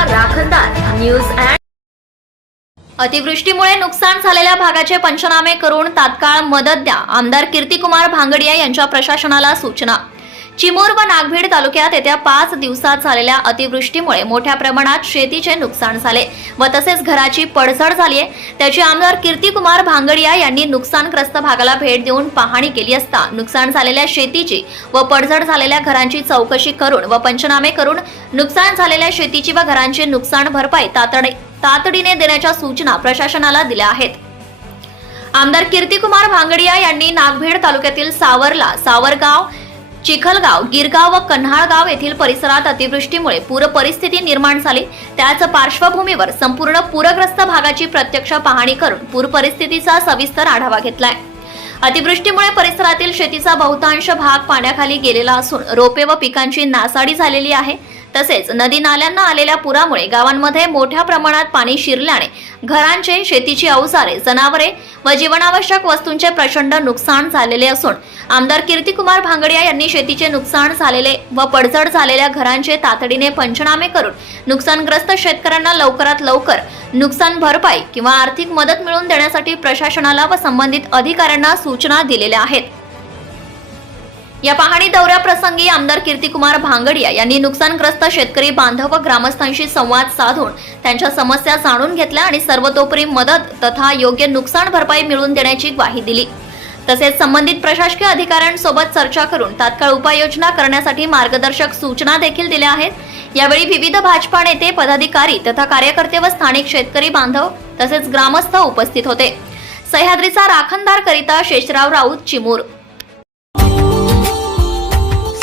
News and अतिवृष्टीमुळे नुकसान झालेल्या भागाचे पंचनामे करून तात्काळ मदत द्या. आमदार कीर्तिकुमार भांगडिया यांच्या प्रशासनाला सूचना चिमूर व नागभीड तालुक्यात येत्या पाच दिवसात झालेल्या अतिवृष्टीमुळे मोठ्या प्रमाणात शेतीचे नुकसान झाले व तसेच घराची पडझड झाली आहे. त्याची आमदार कीर्तिकुमार भांगडिया यांनी नुकसानग्रस्त भागाला भेट देऊन पाहणी केली असता नुकसान झालेल्या शेतीची व पडझड झालेल्या घरांची चौकशी करून व पंचनामे करून नुकसान झालेल्या शेतीची व घरांची नुकसान भरपाई तातडी तातडीने देण्याच्या सूचना प्रशासनाला दिल्या आहेत. आमदार कीर्तिकुमार भांगडिया यांनी नागभीड तालुक्यातील सावरला सावरगाव चिखलगाव गिरगाव व कन्हाळगाव येथील परिसरात अतिवृष्टीमुळे पूर परिस्थिती निर्माण झाली. त्याच पार्श्वभूमीवर संपूर्ण पूरग्रस्त भागाची प्रत्यक्ष पाहणी करून पूर परिस्थितीचा सविस्तर आढावा घेतलाय. अतिवृष्टीमुळे परिसरातील शेतीचा बहुतांश भाग पाण्याखाली गेलेला असून रोपे व पिकांची नासाडी झालेली आहे. तसेच नदी नाल्यांना आलेल्या पुरामुळे गावांमध्ये मोठ्या प्रमाणात पाणी शिरल्याने घरांचे शेतीची अवजारे जनावरे व जीवनावश्यक वस्तूंचे प्रचंड नुकसान झालेले असून आमदार कीर्तिकुमार भांगडिया यांनी शेतीचे नुकसान झालेले व पडझड झालेल्या घरांचे तातडीने पंचनामे करून नुकसानग्रस्त शेतकऱ्यांना लवकरात लवकर नुकसान भरपाई किंवा आर्थिक मदत मिळवून देण्यासाठी प्रशासनाला व संबंधित अधिकाऱ्यांना सूचना दिलेल्या आहेत. या पाहणी दौऱ्याप्रसंगी आमदार कीर्तिकुमार भांगडिया यांनी नुकसानग्रस्त शेतकरी बांधव व ग्रामस्थांशी संवाद साधून त्यांच्या समस्या जाणून घेतल्या आणि सर्वतोपरी मदत तथा योग्य नुकसान भरपाई मिळवून देण्याची ग्वाही दिली. तसेच संबंधित प्रशासकीय अधिकाऱ्यांसोबत चर्चा करून तात्काळ उपाययोजना करण्यासाठी मार्गदर्शक सूचना देखील दिल्या आहेत. यावेळी विविध भाजपा नेते पदाधिकारी तथा कार्यकर्ते व स्थानिक शेतकरी बांधव तसेच ग्रामस्थ उपस्थित होते. सह्याद्रीचा राखणदार करिता शेषराव राऊत चिमूर